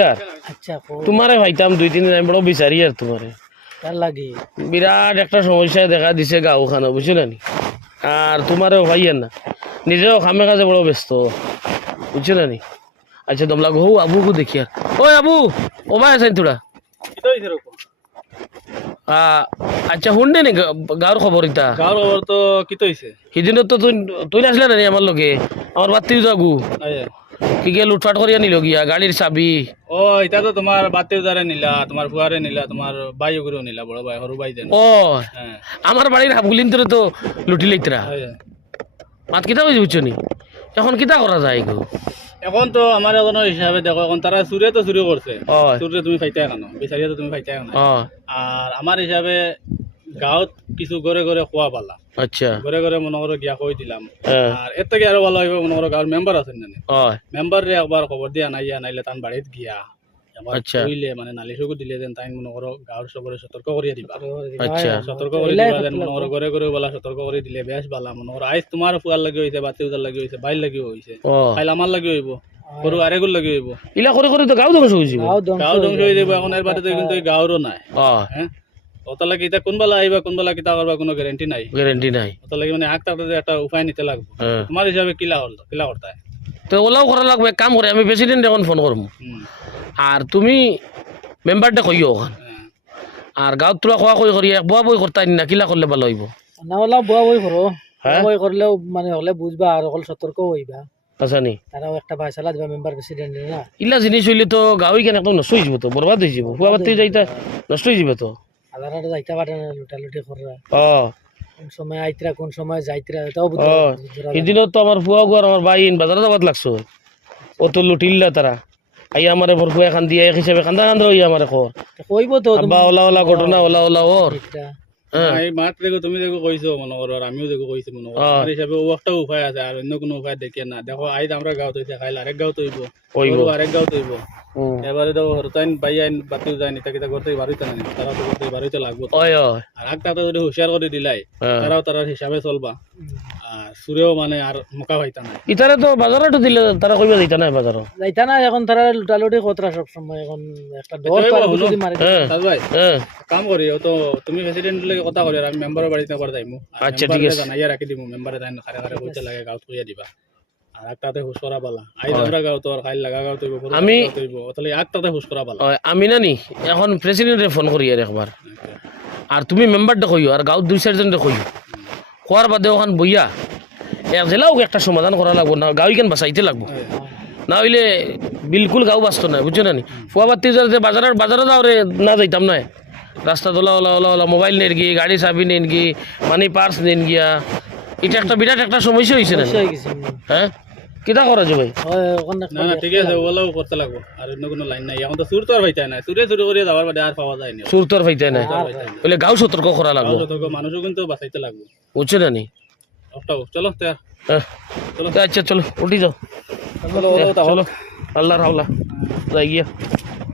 यार আচ্ছা তোমারে ভাইতাম 2-3 দিন আমি বড় বিচারি আর তোমারে তার লাগে বিরাট একটা সমস্যা দেখা দিছে গাঁও খানো বুঝছো নি আর তোমারও ভাইয়ের না নিজেও খামে কাজে বড় ব্যস্ত বুঝছো নি আচ্ছা দমলা গো আবুকে দেখি আর ওই আবু ও ভাই আছেন তোরা আচ্ছা শুননে নি গাঁৱৰ খবৰ ইতা গাঁৱৰ খবৰ তো কি হইছে সিদিনত তো তুই নাছিলা না আমার লগে আমার বাত্তি যাগু কি কে লুটফাট করিয়া নিল গিয়া গাড়ির চাবি ও এটা তো তোমার বাতে উজারে নিলা তোমার ফুয়ারে নিলা তোমার ভাই ওগুলো নিলা বড় ভাই সরু ভাই দেন ও আমার বাড়ির হাবগুলিন তোরে তো লুটি লইতরা মাত কিতা হয়েছে বুঝছো নি এখন কিতা করা যায় গো এখন তো আমার এখন হিসাবে দেখো এখন তারা চুরে তো চুরি করছে চুরে তুমি ফাইতে কেন বিচারিয়া তো তুমি ফাইতে কেন আর আমার হিসাবে গাঁৱত কিছু ঘরে ঘরে খোয়া পালা আচ্ছা ঘরে ঘরে মনে করো গিয়া কই দিলাম আর এর থেকে আরো ভালো হইব মনে করো গাঁৱৰ মেম্বার আছেন জানি মেম্বার রে একবার খবর দিয়া নাইলে তান বাড়িত গিয়া আচ্ছা কইলে মানে নালিশকো দিলে দেন তাই মনে করো গাঁৱৰ সবরে সতর্ক করিয়া দিবা আচ্ছা সতর্ক করে দিবা দেন মনে করো ঘরে ঘরে বলা সতর্ক করে দিলে বেশ ভালো মনে করো আইস তোমার ফুয়ার লাগি হইছে বাতি উজার লাগি হইছে বাইর লাগি হইছে খাইল আমার লাগি হইব গরু আরেগুর লাগি হইব ইলা করে করে তো গাঁও ধ্বংস হইছে গাঁও ধ্বংস হয়ে যাব এখন এর বাদে তো কিন্তু গাঁৱৰো নাই হ্যাঁ অতলাকি এটা কোনবেলা আইবা কোনবেলা কিতা করবা কোনো গ্যারান্টি নাই অতলাকি মানে আগ তাতে একটা উপায় নিতে লাগবে তোমার হিসাবে কিলা করতে তো ওলাও করা লাগবে এক কাম করে আমি প্রেসিডেন্ট এখন ফোন করবো আর তুমি মেম্বারটা কইও ওখান আর গাঁৱত তোরা খোয়া কই করি এক বুয়া বই করতাই না কিলা করলে ভালো হইব না ওলা বুয়া বই করো বই করলেও মানে হলে বুঝবা আর অকল সতর্ক হইবা আচ্ছা নি তারাও একটা ফয়সালা দিবা মেম্বার প্রেসিডেন্ট না ইলা জিনিস হইলে তো গাঁৱই কেন একদম নষ্ট হয়ে যাব তো বরবাদ হয়ে যাব ফুয়া বাতি যাইতা নষ্ট হয়ে যাবে তো আধারটা যাইতে পারে না লুটালুটি কররা কোন সময় আইতরা কোন সময় যাইতরা এটাও সেদিনও তো আমার ফুয়া গো আর আমার ভাই বাজারে যাবাত লাগছো ও তো লুটিল্লা তারা আই আমারে বর ফুয়া খান দিয়ে এক হিসাবে খান্দা খান্দা হই আমারে খবর কইব তো আব্বা ওলা ওলা ঘটনা ওলা ওর এই মাত দেখো তুমি দেখো কইছো মনে করো আর আমিও দেখো কইছি মনে করো আমার হিসাবে ও একটা উপায় আছে আর অন্য কোনো উপায় দেখি না দেখো আইজ আমরা গাঁৱত হইছে খাইলে আরেক গাঁৱত হইব আরেক গাঁৱত হইব এবারে তো হরতাইন বাইয়াইন বাতি যায় নিতা কিতা করতে বাড়িতে না তারা তো করতে বাড়িতে লাগবে আর আগটাতে যদি হুঁশিয়ার করে দিলাই তারাও তারার হিসাবে চলবা আর সুরেও মানে আর মোকা পাইতা না ইতারে তো বাজারটো দিলে তারা কইবা যাইতা না বাজার যাইতা না এখন তারা লুটালুটি কতরা সব সময় এখন একটা ডর পার যদি মারে তাজ ভাই কাম করি তো তুমি প্রেসিডেন্ট লাগে কথা করি আর আমি মেম্বারের বাড়িতে একবার যাইমু আচ্ছা ঠিক আছে জানাইয়া রাখি দিমু মেম্বারে তাই খারে খারে কইতে লাগে গাঁৱত কইয়া দিবা আর আগটাতে হুশ করা বালা আইজ আমরা গাঁৱত আর খাইল লাগা গাঁৱত হইব আমি হইব তাহলে আগটাতে হুশ করা বালা আমি না নি এখন প্রেসিডেন্টে ফোন করি আর একবার আর তুমি মেম্বারটা কইও আর গাঁৱত 2-4 জনরে কইও কোয়ার বাদে ওখান বইয়া এক জেলাও একটা সমাধান করা লাগবো না গাঁও কেন বাঁচাইতে লাগবো না হইলে বিলকুল গাঁও বাঁচতো না বুঝছো না নি ফুয়া বাতি বাজারে যাও রে না যাইতাম না রাস্তা OLA OLA OLA OLA mobile নেন গিয়ে গাড়ি চাবি নেন গিয়ে মানি পার্স নেন গিয়া এটা একটা বিরাট একটা সমস্যা হয়েছে না হ্যাঁ কিতা করা যাবে না না ঠিক আছে ওলাও করতে লাগবো আর অন্য কোনো লাইন নাই এখন তো চুর তো আর পাইতাই না চুরে চুরি করে যাওয়ার বাদে আর পাওয়া যায় না চুর তো আর পাইতাই না বলে গাঁও সতর্ক করা লাগবো সতর্ক মানুষও কিন্তু বাঁচাইতে লাগবো বুঝছো না নি চলো আচ্ছা চলো উঠি যাও চলো আল্লাহ রাওলা যাই গিয়া